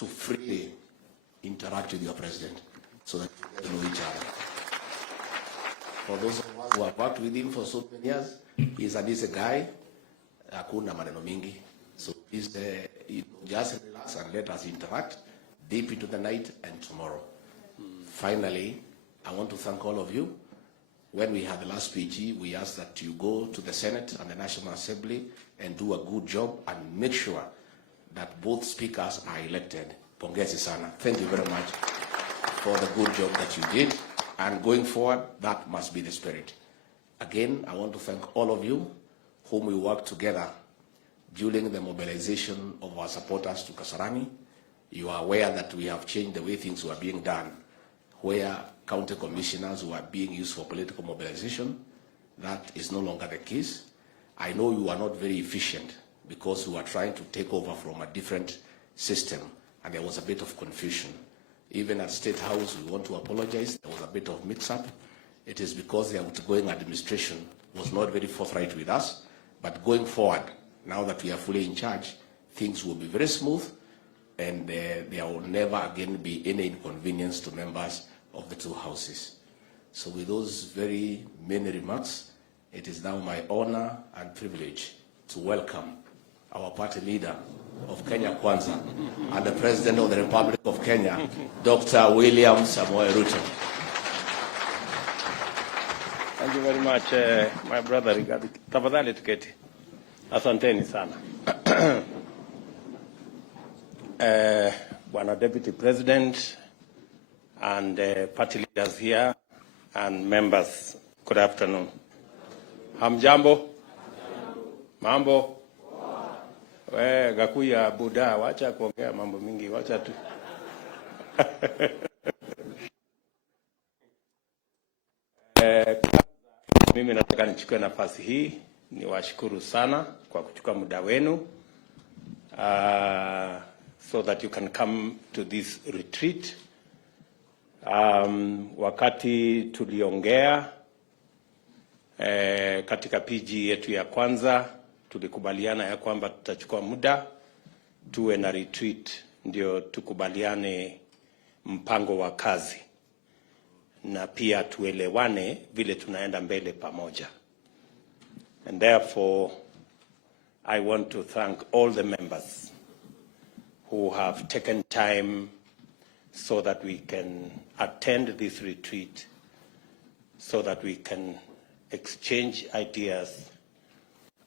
to freely interact with your president so that you get to know each other. For those of us who have worked with him for so many years, he's a decent guy. Hakuna maneno mingi. So please just relax and let us interact deep into the night and tomorrow. Finally, I want to thank all of you. When we had the last PG, we asked that you go to the Senate and the National Assembly and do a good job and make sure that both speakers are elected. Pongezi sana. Thank you very much for the good job that you did. And going forward, that must be the spirit. Again, I want to thank all of you whom we worked together during the mobilization of our supporters to Kasarani. You are aware that we have changed the way things were being done, where county commissioners were being used for political mobilization. That is no longer the case. I know you are not very efficient because we were trying to take over from a different system, and there was a bit of confusion. Even at State House, we want to apologize. There was a bit of mix-up. It is because the outgoing administration was not very forthright with us. But going forward, now that we are fully in charge, things will be very smooth, and there will never again be any inconvenience to members of the two houses. So with those very many remarks, it is now my honor and privilege to welcome our party leader of Kenya Kwanza and the President of the Republic of Kenya, Dr. William Samoei Ruto. Thank you very much, my brother Rigathi. Tafadhali tuketi. Asanteni sana. Bwana Deputy President and party leaders here and members, good afternoon. Hamjambo? Mambo? Gakuya Buddha, wacha kuongea mambo mingi, wacha tu. Mimi nataka nichukue nafasi hii niwashukuru sana kwa kuchukua muda wenu so that you can come to this retreat. Wakati tuliongea katika PG yetu ya kwanza, tulikubaliana ya kwamba tutachukua muda tuwe na retreat ndio tukubaliane mpango wa kazi na pia tuelewane vile tunaenda mbele pamoja. And therefore, I want to thank all the members who have taken time so that we can attend this retreat, so that we can exchange ideas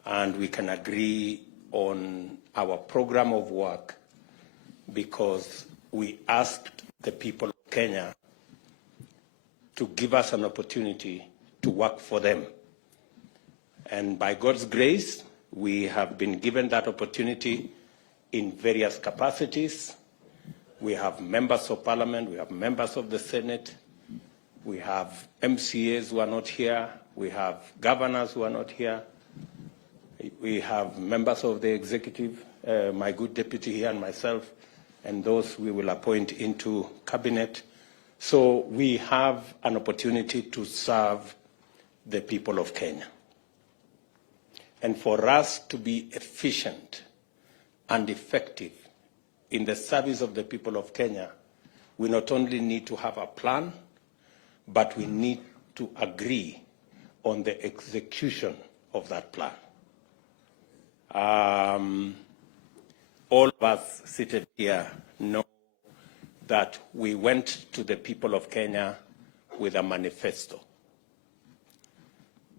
and we can agree on our program of work, because we asked the people of Kenya to give us an opportunity to work for them. And by God's grace, we have been given that opportunity in various capacities. We have members of parliament, we have members of the Senate, we have MCAs who are not here, we have governors who are not here, we have members of the executive, my good deputy here and myself, and those we will appoint into cabinet. So we have an opportunity to serve the people of Kenya. And for us to be efficient and effective in the service of the people of Kenya, we not only need to have a plan, but we need to agree on the execution of that plan. All of us seated here know that we went to the people of Kenya with a manifesto.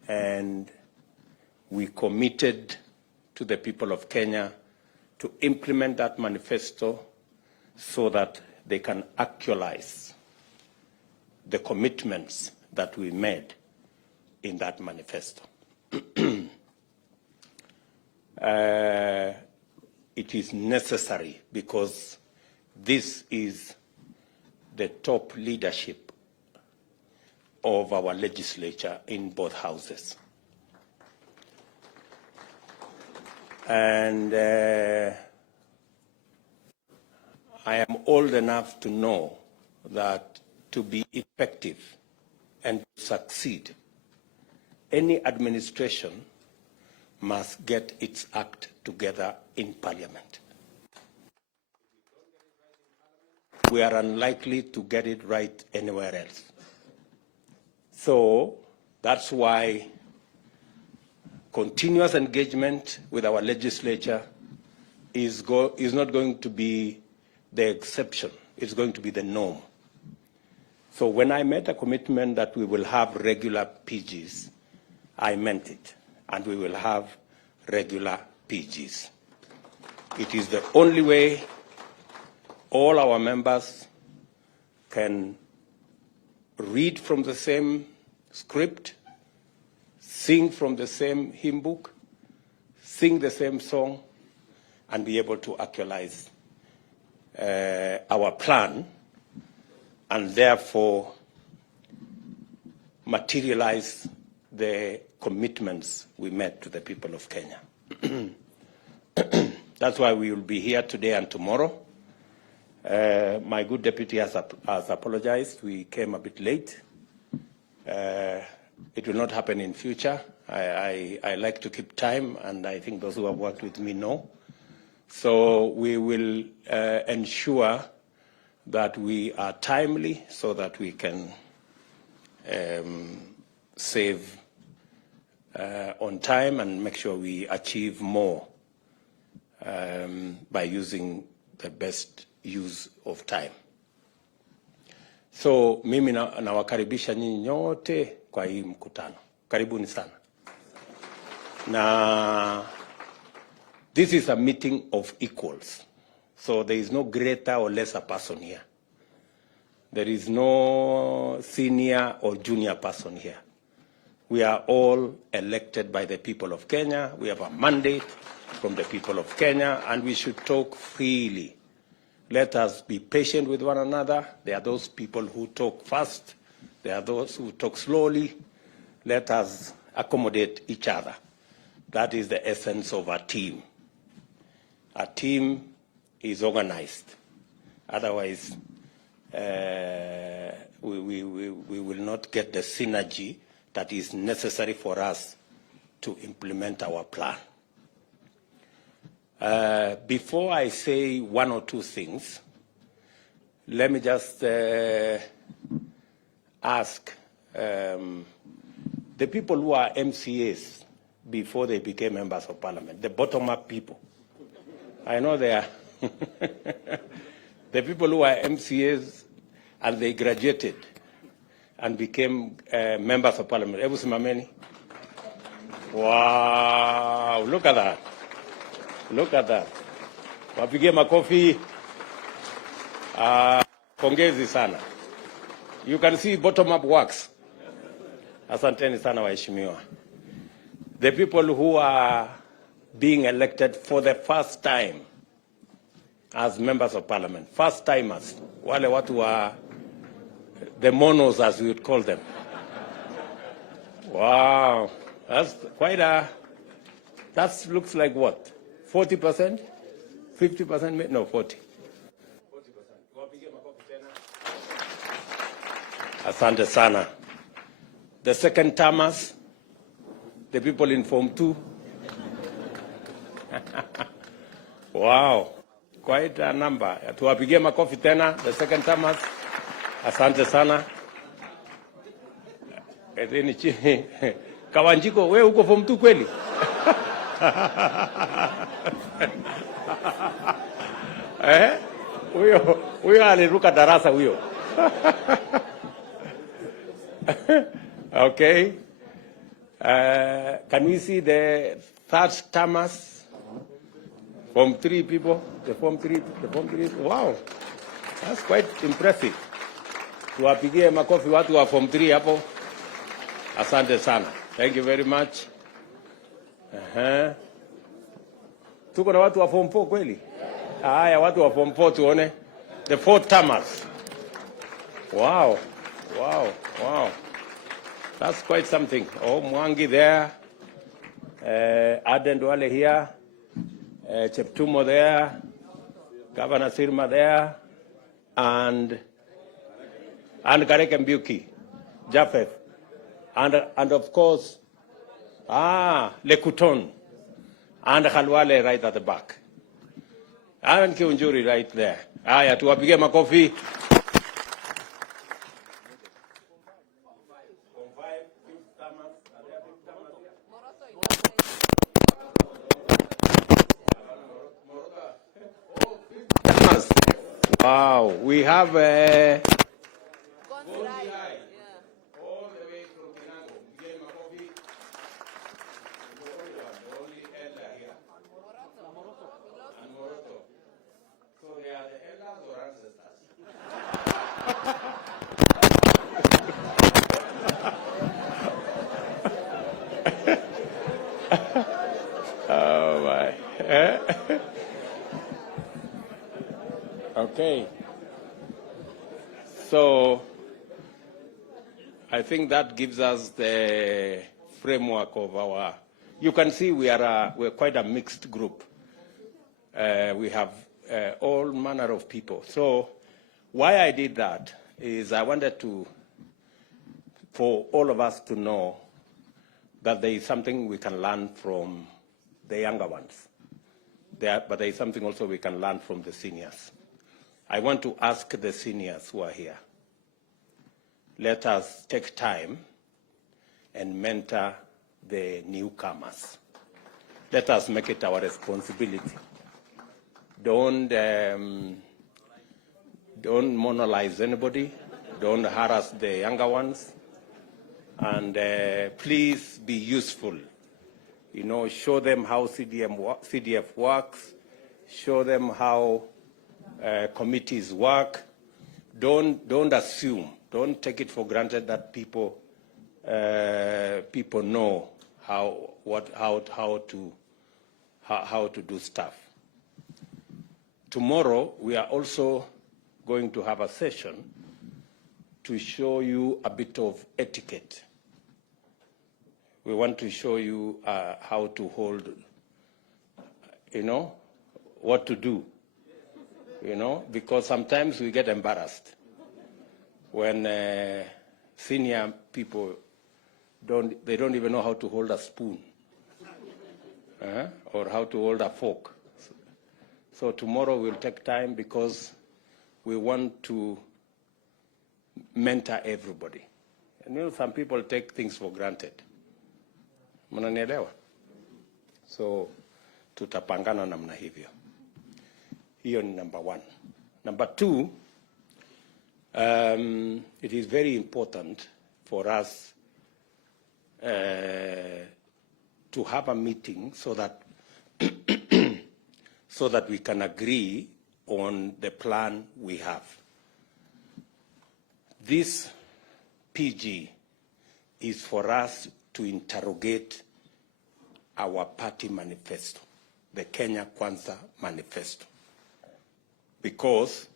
And we committed to the people of Kenya to implement that manifesto so that they can actualize the commitments that we made in that manifesto. It is necessary because this is the top leadership of our legislature in both houses. And I am old enough to know that to be effective and succeed, any administration must get its act together in Parliament. we are unlikely to get it right anywhere else. So that's why continuous engagement with our legislature is not going to be the exception. It's going to be the norm. So when I made a commitment that we will have regular PGs, I meant it, and we will have regular PGs. It is the only way all our members can read from the same script, sing from the same hymn book, sing the same song, and be able to actualize our plan, and therefore materialize the commitments we made to the people of Kenya. That's why we will be here today and tomorrow. My good deputy has apologized. We came a bit late. It will not happen in future. I like to keep time, and I think those who have worked with me know. So we will ensure that we are timely so that we can save on time and make sure we achieve more by using the best use of time. So mimi nawakaribisha nyinyi nyote kwa hii mkutano. Karibuni sana. Na this is a meeting of equals. So there is no greater or lesser person here. There is no senior or junior person here. We are all elected by the people of Kenya. We have a mandate from the people of Kenya, and we should talk freely. Let us be patient with one another. There are those people who talk fast. There are those who talk slowly. Let us accommodate each other. That is the essence of a team. A team is organized. Otherwise, we will not get the synergy that is necessary for us to implement our plan. Before I say one or two things, let me just ask the people who are MCAs before they became members of parliament, the bottom-up people. I know they are. The people who are MCAs and they graduated and became members of parliament. Ebu simameni. Wow, look at that. Look at that. Wapigie makofi. Pongezi sana. You can see bottom-up works. Asanteni sana waheshimiwa. The people who are being elected for the first time as members of parliament, first timers, wale watu wa the monos, as we would call them. Wow, that's quite a, that looks like what? 40%? 50%? No, 40. 40%. Asante sana. The second timers, the people in Form 2. Wow, quite a number. Tuwapigie makofi tena, the second timers. Asante sana. Kawanjiko, wewe uko Form 2 kweli? Huyo aliruka darasa huyo. Okay. Can we see the third timers? Form 3 people, the Form 3. Wow, that's quite impressive. Tuwapigie makofi watu wa Form 3 hapo. Asante sana. Thank you very much. Tuko na watu wa Form 4 kweli? Haya, watu wa Form 4 tuone. The fourth timers. Wow. That's quite something. Oh, Mwangi there. Aden Duale here. Cheptumo there. Governor Sirma there. And Kareke Mbuki. Japheth. And of course, Lekuton. And Khalwale right at the back. And Kiunjuri right there. Haya, tuwapige makofi. Wow, we have a oh my. Okay. So I think that gives us the framework of our. You can see we're quite a mixed group. We have all manner of people. So why I did that is I wanted for all of us to know that there is something we can learn from the younger ones. But there is something also we can learn from the seniors. I want to ask the seniors who are here, let us take time and mentor the newcomers. Let us make it our responsibility. Don't monolize anybody. Don't harass the younger ones. And please be useful. You know, show them how CDF works. Show them how committees work. Don't assume. Don't take it for granted that people know how to do stuff. Tomorrow we are also going to have a session to show you a bit of etiquette. We want to show you how to hold, what to do, because sometimes we get embarrassed when senior people don't even know how to hold a spoon or how to hold a fork. So tomorrow we'll take time because we want to mentor everybody. And some people take things for granted. Mnanielewa? So tutapangana namna hivyo. Hiyo ni number one. Number two, it is very important for us to have a meeting so that so that we can agree on the plan we have. This PG is for us to interrogate our party manifesto, the Kenya Kwanza manifesto, because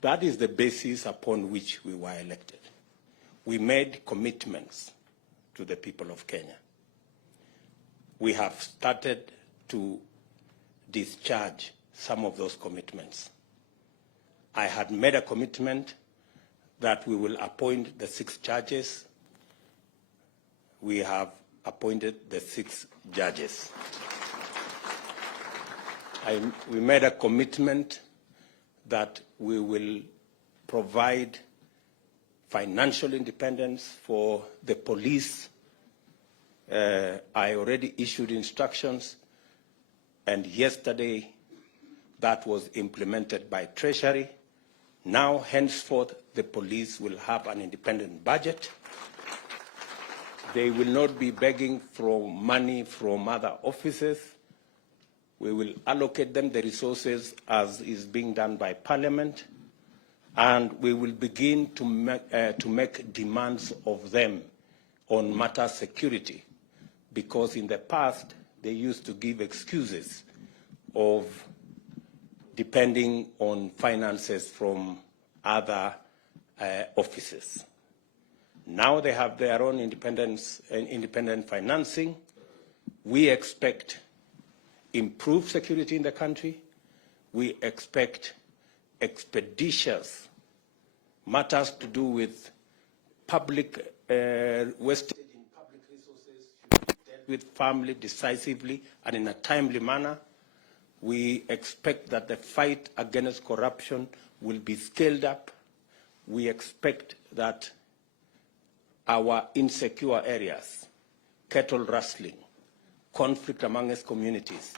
that is the basis upon which we were elected. We made commitments to the people of Kenya. We have started to discharge some of those commitments. I had made a commitment that we will appoint the 6 judges. We have appointed the 6 judges. We made a commitment that we will provide financial independence for the police. I already issued instructions, and yesterday that was implemented by Treasury. Now, henceforth, the police will have an independent budget. They will not be begging for money from other offices. We will allocate them the resources as is being done by Parliament, and we will begin to make demands of them on matter security, because in the past they used to give excuses of depending on finances from other offices. Now they have their own independence and independent financing. We expect improved security in the country. We expect expeditious matters to do with public wastage in public resources should be dealt with firmly, decisively, and in a timely manner. We expect that the fight against corruption will be scaled up. We expect that our insecure areas, cattle rustling, conflict amongst communities,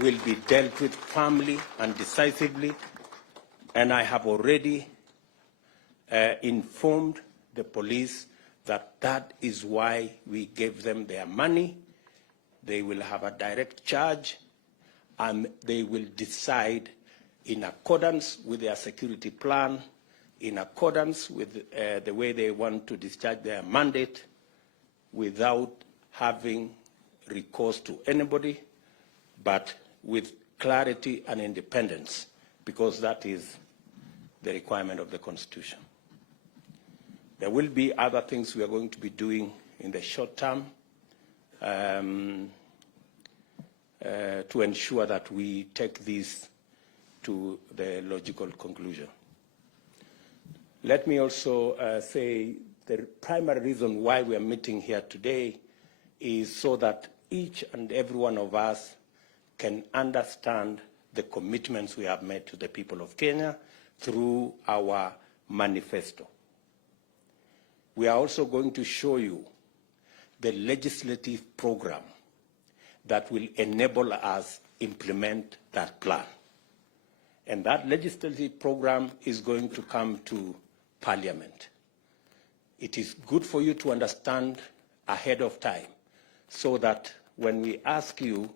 will be dealt with firmly and decisively. And I have already informed the police that that is why we gave them their money. They will have a direct charge, and they will decide in accordance with their security plan, in accordance with the way they want to discharge their mandate, without having recourse to anybody, but with clarity and independence, because that is the requirement of the Constitution. There will be other things we are going to be doing in the short term to ensure that we take this to the logical conclusion. Let me also say the primary reason why we are meeting here today is so that each and every one of us can understand the commitments we have made to the people of Kenya through our manifesto. We are also going to show you the legislative program that will enable us implement that plan. And that legislative program is going to come to Parliament. It is good for you to understand ahead of time, so that when we ask you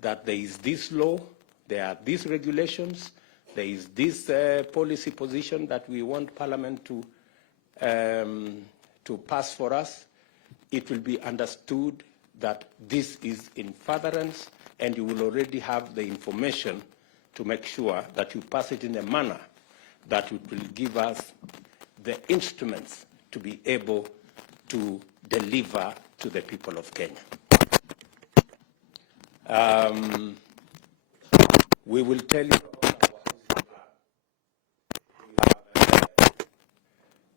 that there is this law, there are these regulations, there is this policy position that we want Parliament to pass for us, it will be understood that this is in furtherance, and you will already have the information to make sure that you pass it in a manner that it will give us the instruments to be able to deliver to the people of Kenya. We will tell you about our housing plan. We have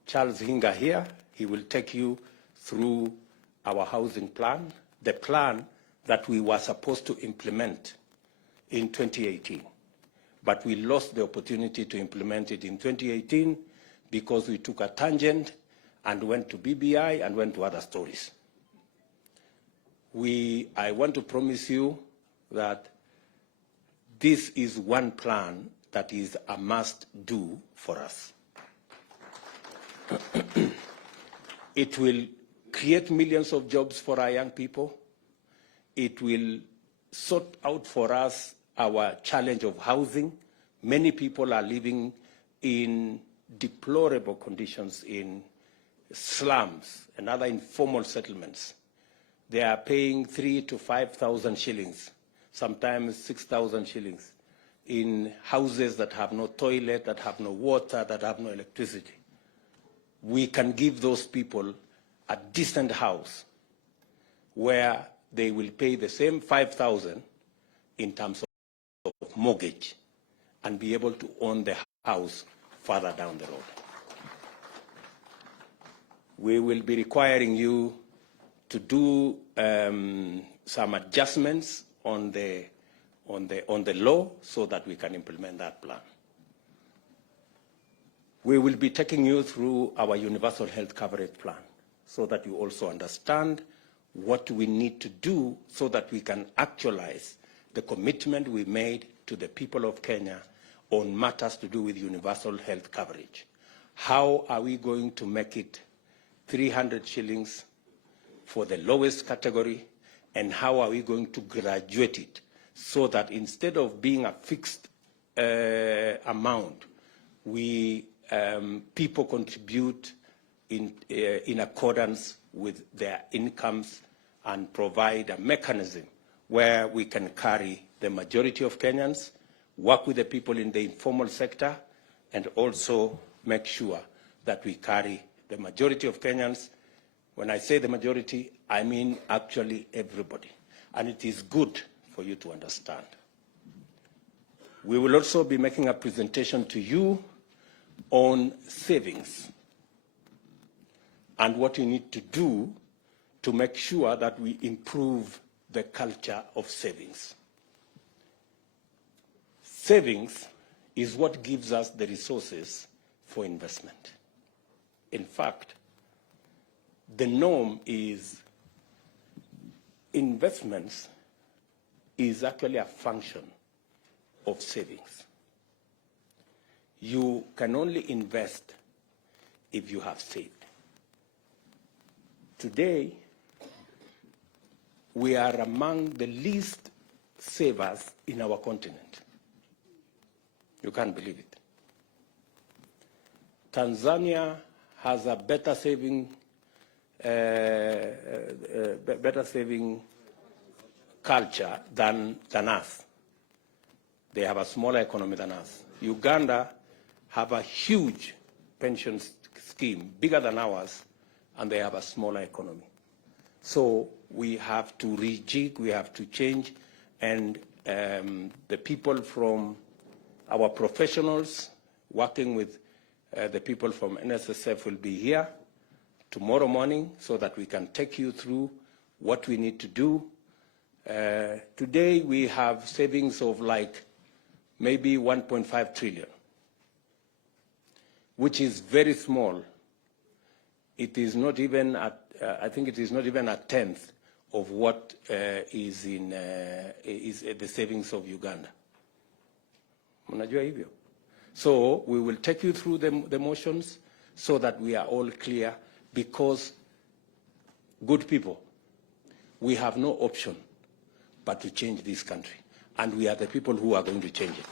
Charles Hinga here. He will take you through our housing plan, the plan that we were supposed to implement in 2018. But we lost the opportunity to implement it in 2018 because we took a tangent and went to BBI and went to other stories. I want to promise you that this is one plan that is a must-do for us. It will create millions of jobs for our young people. It will sort out for us our challenge of housing. Many people are living in deplorable conditions in slums and other informal settlements. They are paying 3,000 to 5,000 shillings, sometimes 6,000 shillings, in houses that have no toilet, that have no water, that have no electricity. We can give those people a decent house where they will pay the same 5,000 in terms of mortgage and be able to own the house further down the road. We will be requiring you to do some adjustments on the law so that we can implement that plan. We will be taking you through our universal health coverage plan so that you also understand what we need to do so that we can actualize the commitment we made to the people of Kenya on matters to do with universal health coverage. How are we going to make it 300 shillings for the lowest category, and how are we going to graduate it so that instead of being a fixed amount, people contribute in accordance with their incomes and provide a mechanism where we can carry the majority of Kenyans, work with the people in the informal sector, and also make sure that we carry the majority of Kenyans. When I say the majority, I mean actually everybody. And it is good for you to understand. We will also be making a presentation to you on savings and what you need to do to make sure that we improve the culture of savings. Savings is what gives us the resources for investment. In fact, the norm is investments is actually a function of savings. You can only invest if you have saved. Today, we are among the least savers in our continent. You can't believe it. Tanzania has a better saving culture than us. They have a smaller economy than us. Uganda have a huge pension scheme, bigger than ours, and they have a smaller economy. So we have to rejig, we have to change, and the people from our professionals working with the people from NSSF will be here tomorrow morning so that we can take you through what we need to do. Today we have savings of like maybe 1.5 trillion, which is very small. It is not even I think it is not even a tenth of what is the savings of Uganda. Mnajua hivyo? So we will take you through the motions so that we are all clear, because good people, we have no option but to change this country, and we are the people who are going to change it.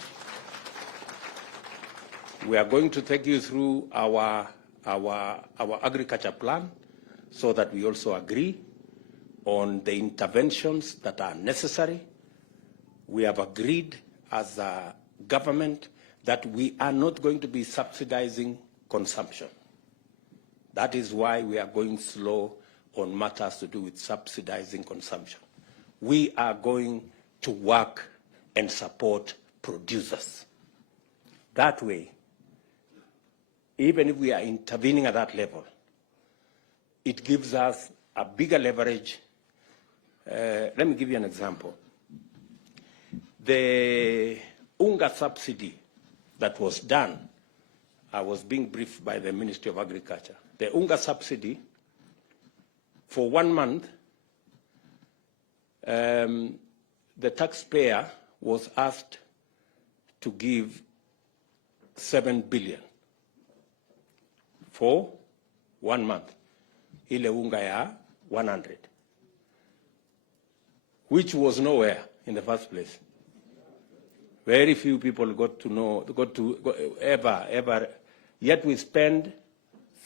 We are going to take you through our agriculture plan so that we also agree on the interventions that are necessary. We have agreed as a government that we are not going to be subsidizing consumption. That is why we are going slow on matters to do with subsidizing consumption. We are going to work and support producers. That way, even if we are intervening at that level, it gives us a bigger leverage. Let me give you an example. The unga subsidy that was done, I was being briefed by the Ministry of Agriculture. The unga subsidy, for 1 month, the taxpayer was asked to give 7 billion for 1 month. Ile unga ya 100, which was nowhere in the first place. Very few people got to ever, yet we spend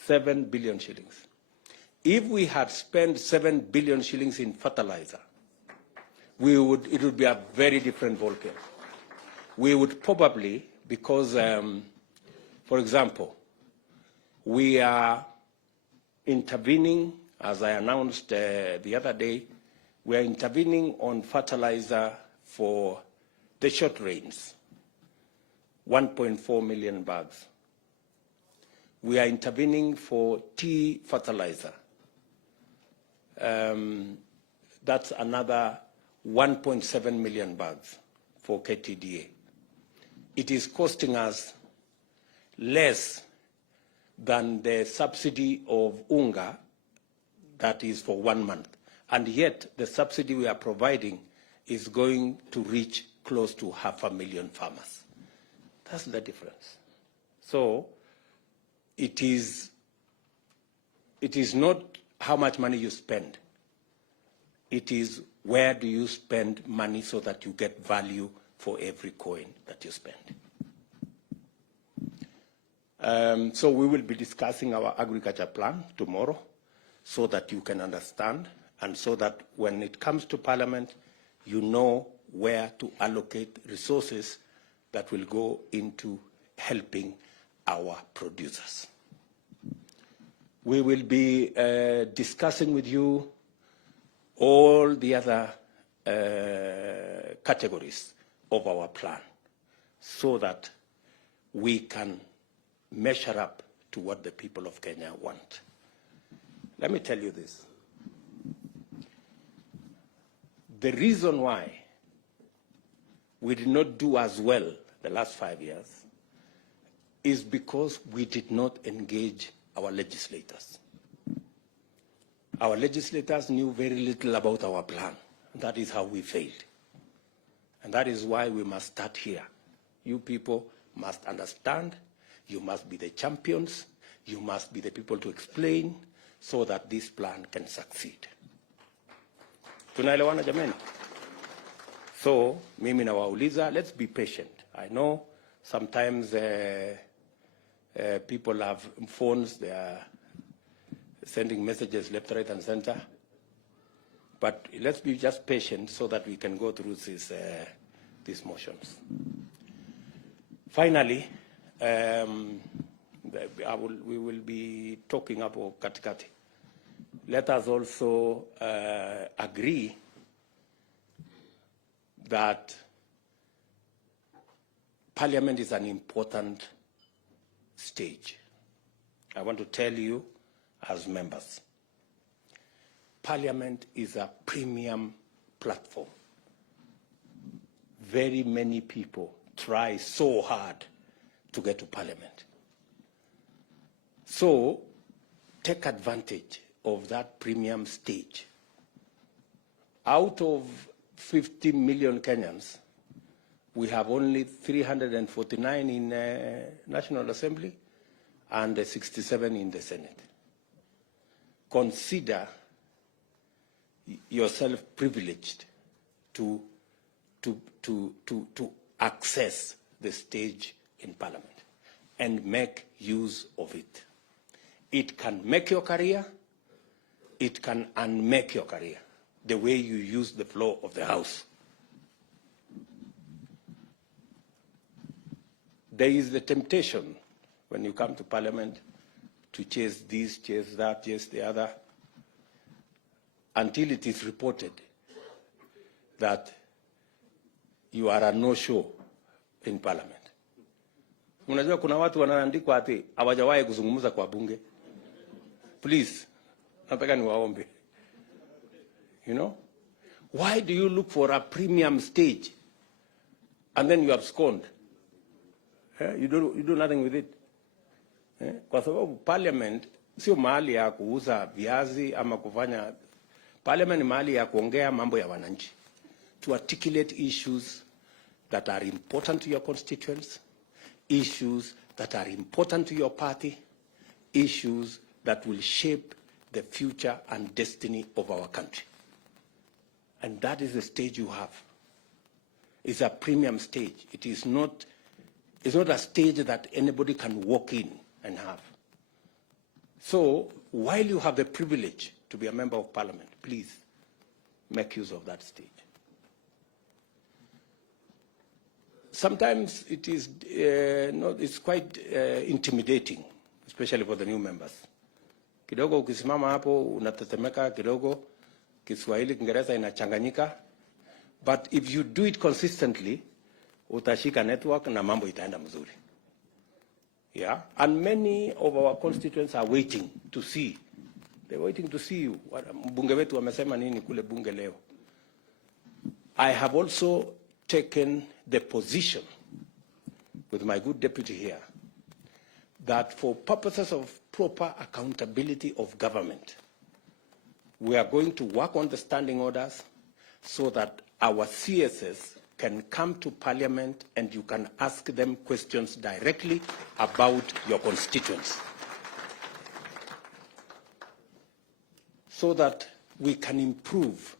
7 billion shillings. If we had spent 7 billion shillings in fertilizer, it would be a very different ballgame. We would probably, because, for example, we are intervening, as I announced the other day, we are intervening on fertilizer for the short rains, 1.4 million bags. We are intervening for tea fertilizer. That's another 1.7 million bags for KTDA. It is costing us less than the subsidy of unga that is for 1 month. And yet the subsidy we are providing is going to reach close to 500,000 farmers. That's the difference. So it is not how much money you spend. It is where do you spend money so that you get value for every coin that you spend. So we will be discussing our agriculture plan tomorrow so that you can understand, and so that when it comes to Parliament, you know where to allocate resources that will go into helping our producers. We will be discussing with you all the other categories of our plan so that we can measure up to what the people of Kenya want. Let me tell you this. The reason why we did not do as well the last 5 years, is because we did not engage our legislators. Our legislators knew very little about our plan. That is how we failed. And that is why we must start here. You people must understand. You must be the champions. You must be the people to explain so that this plan can succeed. Tunaelewana jameni? So, mimi nawauliza, let's be patient. I know sometimes people have phones, they are sending messages left, right, and center. But let's be just patient so that we can go through these motions. Finally, we will be talking about katikati. Let us also agree that Parliament is an important stage. I want to tell you as members, Parliament is a premium platform. Very many people try so hard to get to Parliament. So take advantage of that premium stage. Out of 50 million Kenyans, we have only 349 in National Assembly and 67 in the Senate. Consider yourself privileged to access the stage in Parliament and make use of it. It can make your career, it can unmake your career, the way you use the floor of the House. There is the temptation when you come to Parliament to chase this, chase that, chase the other, until it is reported that you are a no-show in Parliament. Unajua kuna watu wanaandikwa ati hawajawahi kuzungumza kwa bunge. Please, nataka niwaombe. You know? Why do you look for a premium stage and then you abscond? You do nothing with it. Kwa sababu Parliament sio mahali ya kuuza viazi ama kufanya. Parliament ni mahali ya kuongea mambo ya wananchi. To articulate issues that are important to your constituents, issues that are important to your party, issues that will shape the future and destiny of our country. And that is the stage you have. It's a premium stage. It's not a stage that anybody can walk in and have. So while you have the privilege to be a member of Parliament, please make use of that stage. Sometimes it is it's quite intimidating, especially for the new members. Kidogo ukisimama hapo unatetemeka kidogo, Kiswahili Kiingereza inachanganyika, but if you do it consistently, utashika network na mambo itaenda mzuri. Yeah, and many of our constituents are waiting to see. They're waiting to see you. Mbunge wetu wamesema nini kule bunge leo. I have also taken the position with my good deputy here that for purposes of proper accountability of government, we are going to work on the standing orders so that our CSS can come to Parliament and you can ask them questions directly about your constituents, so that we can improve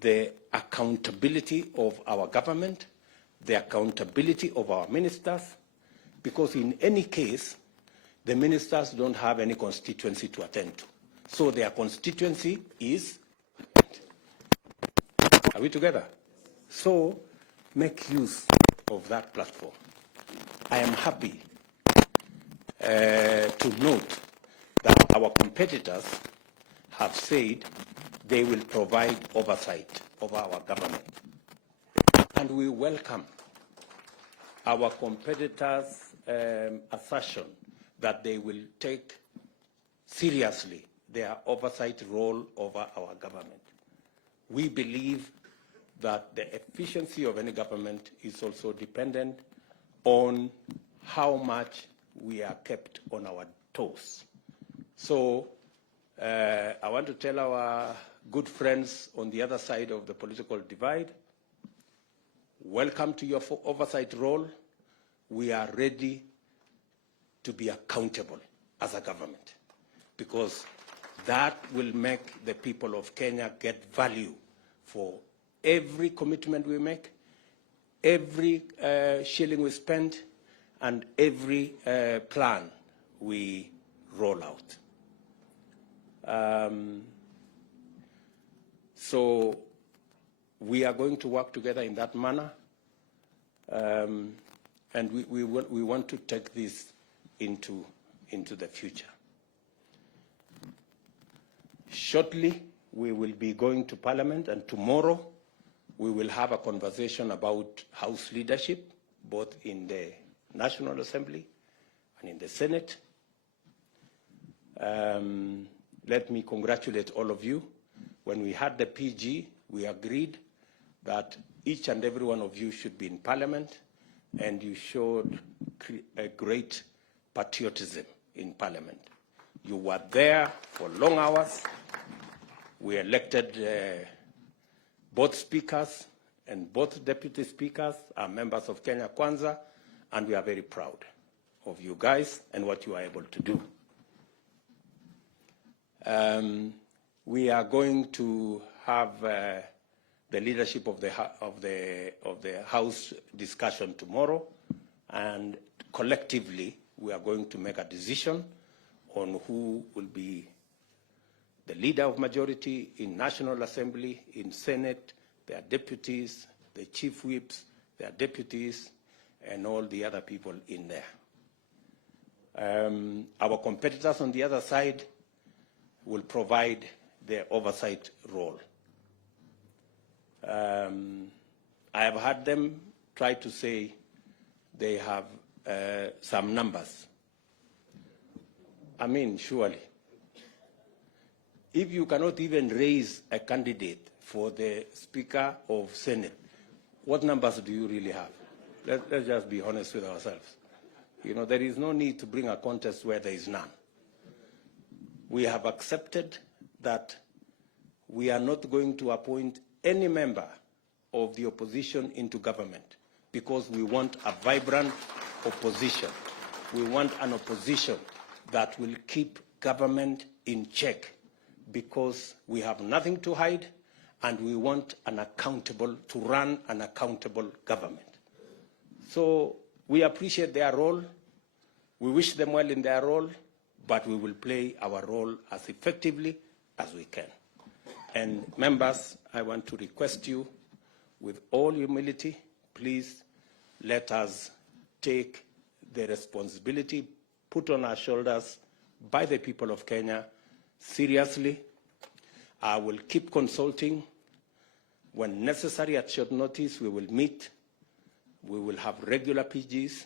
the accountability of our government, the accountability of our ministers, because in any case, the ministers don't have any constituency to attend to. So their constituency is, are we together? So make use of that platform. I am happy to note that our competitors have said they will provide oversight of our government. And we welcome our competitors' assertion that they will take seriously their oversight role over our government. We believe that the efficiency of any government is also dependent on how much we are kept on our toes. So I want to tell our good friends on the other side of the political divide, welcome to your oversight role. We are ready to be accountable as a government, because that will make the people of Kenya get value for every commitment we make, every shilling we spend, and every plan we roll out. So we are going to work together in that manner, and we want to take this into the future. Shortly, we will be going to Parliament, and tomorrow we will have a conversation about House leadership, both in the National Assembly and in the Senate. Let me congratulate all of you. When we had the PG, we agreed that each and every one of you should be in Parliament, and you showed a great patriotism in Parliament. You were there for long hours. We elected both speakers, and both deputy speakers are members of Kenya Kwanza, and we are very proud of you guys and what you are able to do. We are going to have the leadership of the House discussion tomorrow, and collectively we are going to make a decision on who will be the leader of majority in National Assembly, in Senate, their deputies, the chief whips, their deputies, and all the other people in there. Our competitors on the other side will provide their oversight role. I have heard them try to say they have some numbers. I mean, surely, if you cannot even raise a candidate for the Speaker of Senate, what numbers do you really have? Let's just be honest with ourselves. You know, there is no need to bring a contest where there is none. We have accepted that we are not going to appoint any member of the opposition into government, because we want a vibrant opposition. We want an opposition that will keep government in check, because we have nothing to hide, and we want to run an accountable government. So we appreciate their role. We wish them well in their role, but we will play our role as effectively as we can. And members, I want to request you, with all humility, please let us take the responsibility put on our shoulders by the people of Kenya seriously. I will keep consulting. When necessary, at short notice, we will meet. We will have regular PGs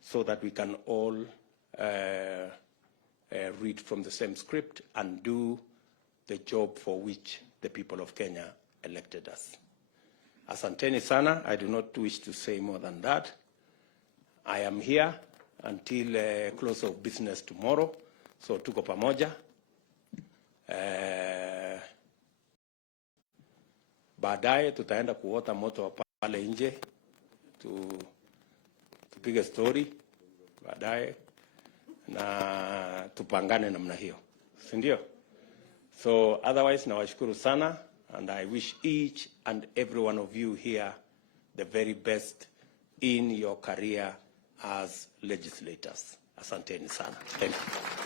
so that we can all read from the same script and do the job for which the people of Kenya elected us. Asanteni sana. I do not wish to say more than that. I am here until close of business tomorrow, so tuko pamoja. Baadaye tutaenda kuota moto pale nje, tupige story baadaye na tupangane namna hiyo, si ndio? So otherwise nawashukuru sana, and I wish each and every one of you here the very best in your career as legislators. Asanteni sana. Thank you.